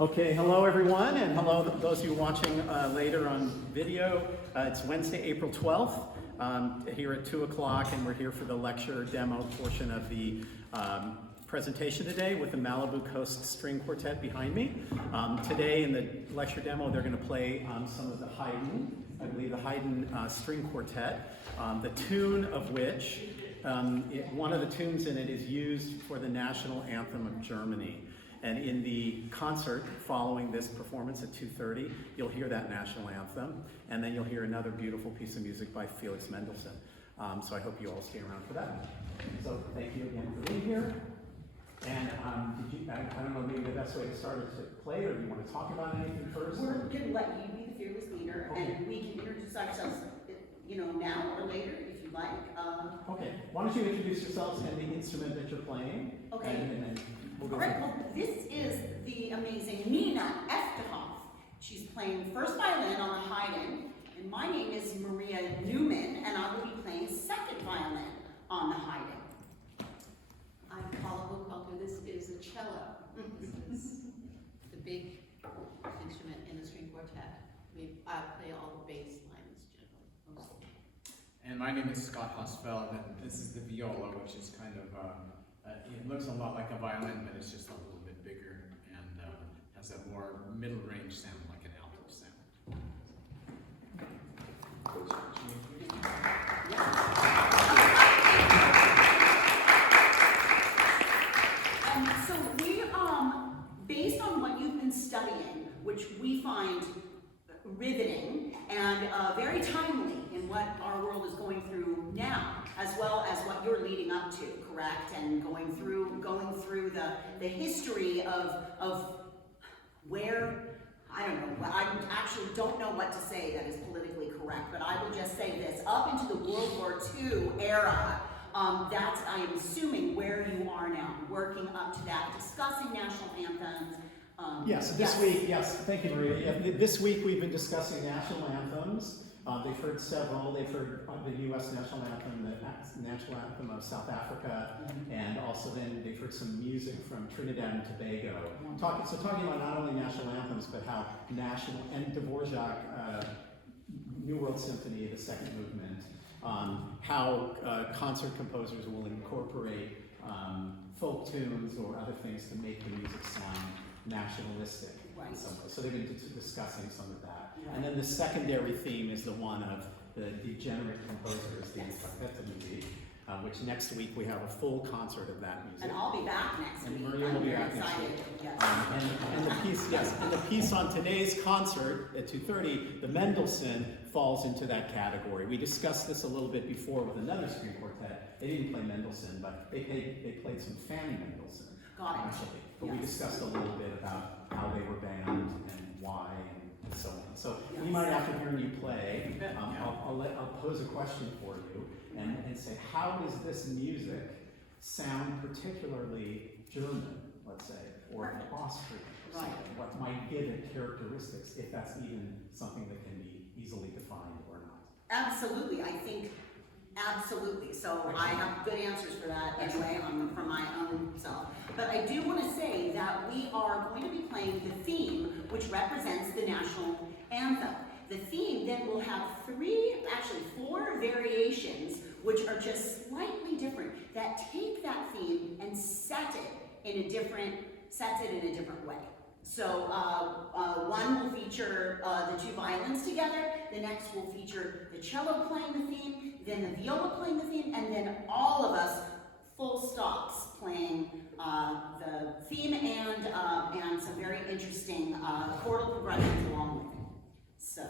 Okay, hello everyone, and hello to those of you watching later on video. It's Wednesday, April 12th, here at 2 o'clock, and we're here for the lecture demo portion of the presentation today with the Malibu Coast String Quartet behind me. Today in the lecture demo, they're going to play some of the Haydn, I believe the Haydn String Quartet, the tune of which, one of the tunes in it is used for the national anthem of Germany. And in the concert following this performance at 2:30, you'll hear that national anthem, and then you'll hear another beautiful piece of music by Felix Mendelssohn. So I hope you all stay around for that. So thank you again for being here. And I don't know, maybe the best way to start is to play, or do you want to talk about anything first? We're going to let you be the fearless leader, okay. And we can introduce ourselves, now or later if you like. Okay. Why don't you introduce yourselves and the instrument that you're playing? Okay. And then we'll go all right. Well, this is the amazing Evtuhov. She's playing first violin on the Haydn, and my name is Newman, and I will be playing second violin on the Haydn. I'm Paula Hochhalter. This is a cello. This is the big instrument in the string quartet. I play all the bass lines generally, mostly. And my name is Scott Hosfeld, and this is the viola, which is kind of, it looks a lot like a violin, but it's just a little bit bigger and has a more middle range sound, like an alto sound. So we, based on what you've been studying, which we find riveting and very timely in what our world is going through now, as well as what you're leading up to, correct? And going through the history of where, I don't know, I actually don't know what to say that is politically correct, but I will just say this, up into the World War II era, that's, I am assuming, where you are now, working up to that, discussing national anthems. Yes, this week, yes, thank you, Maria. Yeah, this week we've been discussing national anthems. They've heard several. They've heard the U.S. national anthem, the national anthem of South Africa, and also then they've heard some music from Trinidad and Tobago. Talking about not only national anthems, but how national, and Dvorak, New World Symphony, the second movement, how concert composers will incorporate folk tunes or other things to make the music sound nationalistic. Right. So they've been discussing some of that. Right. And then the secondary theme is the one of the degenerate composers, the Entartete Musik, which next week we have a full concert of that music. And I'll be back next week. And Maria will be back next week. Yes. And the piece on today's concert at 2:30, the Mendelssohn, falls into that category. We discussed this a little bit before with another string quartet. They didn't play Mendelssohn, but they played some Fanny Mendelssohn. Got it. Actually. But we discussed a little bit about how they were banned and why and so on. So we might, after hearing you play, I'll pose a question for you and say, how does this music sound particularly German, let's say, or Austrian, or something? Right. What might give it characteristics, if that's even something that can be easily defined or not? Absolutely, I think absolutely. So I have good answers for that anyway from my own self. But I do want to say that we are going to be playing the theme, which represents the national anthem. The theme then will have four variations, which are just slightly different, that take that theme and set it in a different way. So one will feature the two violins together, the next will feature the cello playing the theme, then the viola playing the theme, and then all of us full stops playing the theme and some very interesting chordal progressions along with it. So.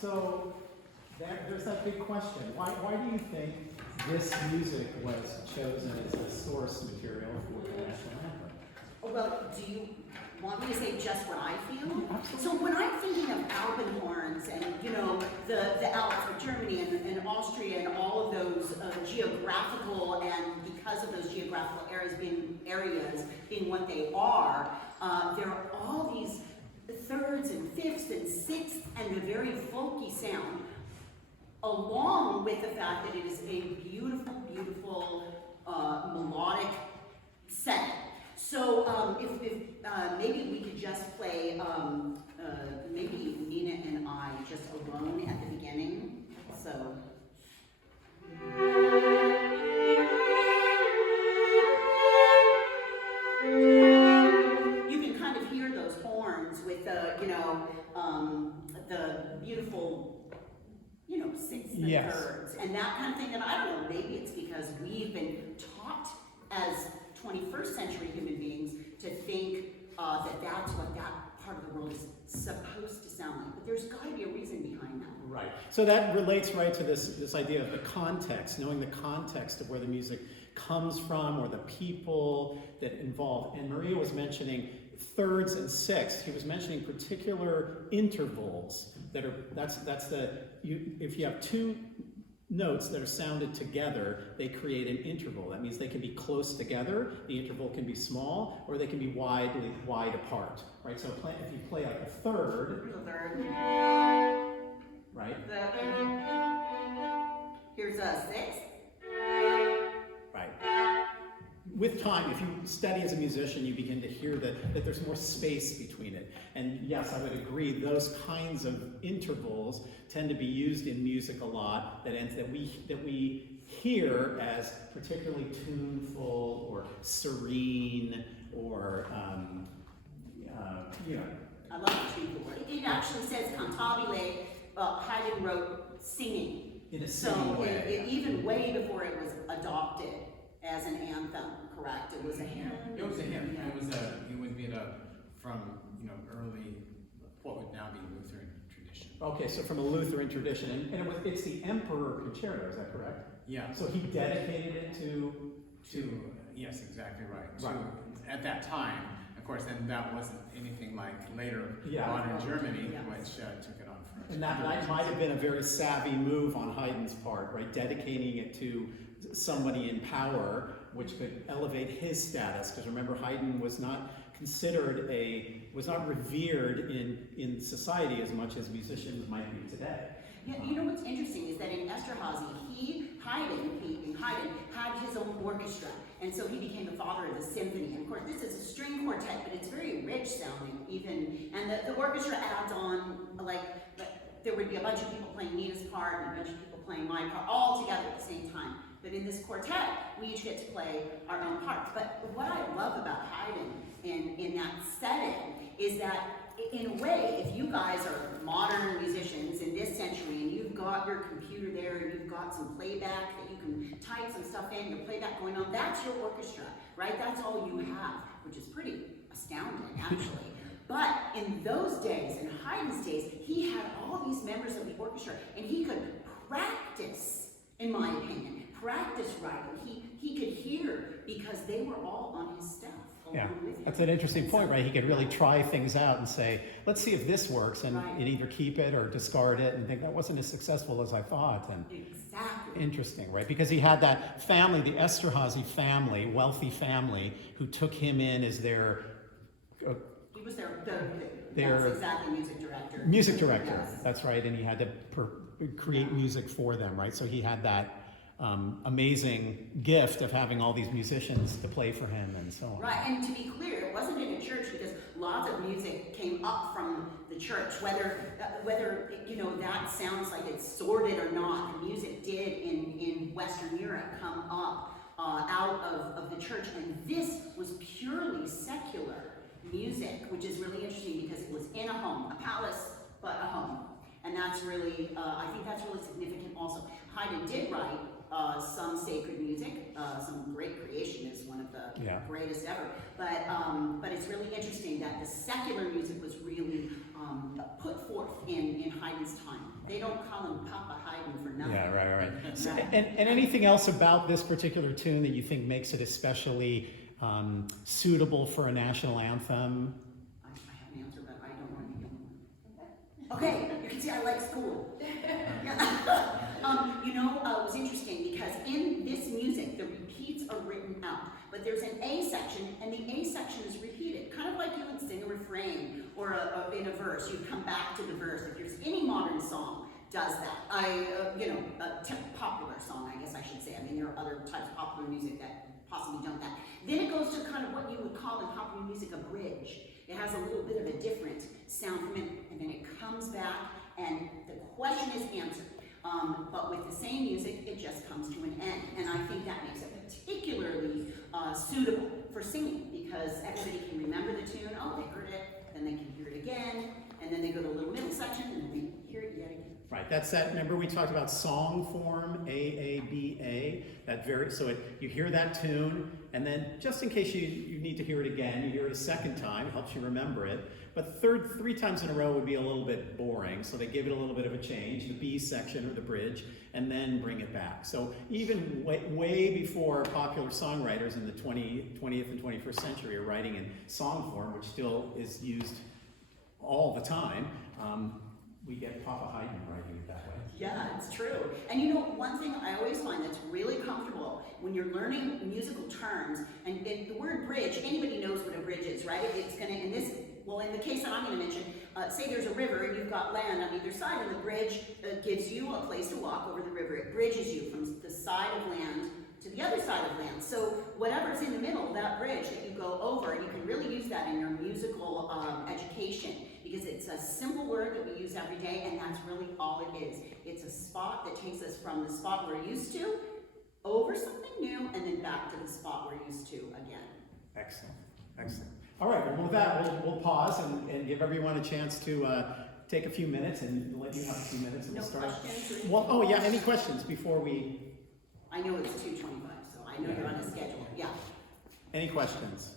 So there's that big question. Why do you think this music was chosen as the source material for the national anthem? Well, do you want me to say just what I feel? Absolutely. So when I'm thinking of Alpenhorns and, you know, the Alps of Germany and Austria and all of those geographical, and because of those geographical areas being what they are, there are all these thirds and fifths and sixths and a very folky sound, along with the fact that it is a beautiful, beautiful melodic setting. So if maybe we could just play maybe Nina and I just alone at the beginning. So. You can kind of hear those horns with the, you know, the beautiful, you know, sixths and Yes. thirds and that kind of thing. And I don't know, maybe it's because we've been taught as 21st century human beings to think that that's what that part of the world is supposed to sound like. But there's got to be a reason behind that. Right. So that relates right to this idea of the context, knowing the context of where the music comes from or the people that involve. And Maria was mentioning thirds and sixths. She was mentioning particular intervals that are, if you have two notes that are sounded together, they create an interval. That means they can be close together, the interval can be small, or they can be wide apart, right? So if you play like a third, The third. right? Here's a sixth. Right. With time, if you study as a musician, you begin to hear that there's more space between it. And yes, I would agree, those kinds of intervals tend to be used in music a lot, that we hear as particularly tuneful or serene or, you know. I love the tuneful word. It actually says cantabile. Haydn wrote singing. In a singing way. Even way before it was adopted as an anthem, correct? It was a hymn. It was a hymn. It would be from, you know, early, what would now be Lutheran tradition. Okay, so from a Lutheran tradition, and it's the Emperor Concerto, is that correct? Yeah. So he dedicated it to Yes, exactly right. Right. At that time, of course, then that wasn't anything like later Yeah. modern Germany, Yeah. which took it on for. And that might have been a very savvy move on Haydn's part, right? Dedicating it to somebody in power, which could elevate his status. Because remember, Haydn was not revered in society as much as musicians might be today. Yeah, you know what's interesting is that in Esterházy, Haydn had his own orchestra, and so he became the father of the symphony. And of course, this is a string quartet, but it's very rich sounding, even. And the orchestra adds on, like there would be a bunch of people playing Nina's part and a bunch of people playing my part, all together at the same time. But in this quartet, we each get to play our own parts. But what I love about Haydn in that setting is that, in a way, if you guys are modern musicians in this century and you've got your computer there and you've got some playback that you can type some stuff in, your playback going on, that's your orchestra, right? That's all you have, which is pretty astounding, actually. But in those days, in Haydn's days, he had all these members of the orchestra, and he could practice, in my opinion, practice writing. He could hear because they were all on his staff. Yeah, with him. that's an interesting point, right? He could really try things out and say, let's see if this works, and Right. either keep it or discard it, and think that wasn't as successful as I thought. And Exactly. interesting, right? Because he had that family, the Esterházy family, wealthy family, who took him in as their He was their Their that's exactly music director. music director. Yes. That's right, and he had to create music for them, right? So he had that amazing gift of having all these musicians to play for him and so on. Right, and to be clear, it wasn't in a church because lots of music came up from the church, whether that sounds like it's sordid or not. The music did in Western Europe come up out of the church, and this was purely secular music, which is really interesting because it was in a home, a palace, but a home. And that's really, I think that's really significant also. Haydn did write some sacred music, some great creationists, one of the greatest ever. But it's really interesting that the secular music was really put forth in Haydn's time. They don't call him Papa Haydn for nothing. Yeah, right. So, and anything else about this particular tune that you think makes it especially suitable for a national anthem? I have an answer, but I don't want to give one. Okay, you can see I like school. It was interesting because in this music, the repeats are written out, but there's an A section, and the A section is repeated, kind of like you would sing a refrain or in a verse. You come back to the verse. If there's any modern song does that, a popular song, I guess I should say. I mean, there are other types of popular music that possibly don't that. Then it goes to kind of what you would call in popular music a bridge. It has a little bit of a different sound from it, and then it comes back, and the question is answered. But with the same music, it just comes to an end. And I think that makes it particularly suitable for singing because everybody can remember the tune. Oh, they heard it, then they can hear it again, and then they go to a little middle section, and then they hear it yet again. Right, that's that. Remember we talked about song form, AABA. You hear that tune, and then just in case you need to hear it again, you hear it a second time. It helps you remember it. But three times in a row would be a little bit boring, so they give it a little bit of a change, the B section or the bridge, and then bring it back. So even way before popular songwriters in the 20th and 21st century are writing in song form, which still is used all the time, we get Papa Haydn writing it that way. Yeah, it's true. And one thing I always find that's really comfortable when you're learning musical terms, and the word bridge, anybody knows what a bridge is, right? It's gonna, in the case that I'm gonna mention, say there's a river and you've got land on either side, and the bridge gives you a place to walk over the river. It bridges you from the side of land to the other side of land. So whatever's in the middle, that bridge that you go over, you can really use that in your musical education because it's a simple word that we use every day, and that's really all it is. It's a spot that takes us from the spot we're used to over something new and then back to the spot we're used to again. Excellent. All right, well with that, we'll pause and give everyone a chance to take a few minutes and let you have a few minutes and No we'll start. questions? Well, any questions before we... I know it's 2:25, so I know you're on a schedule. Yeah. Any questions?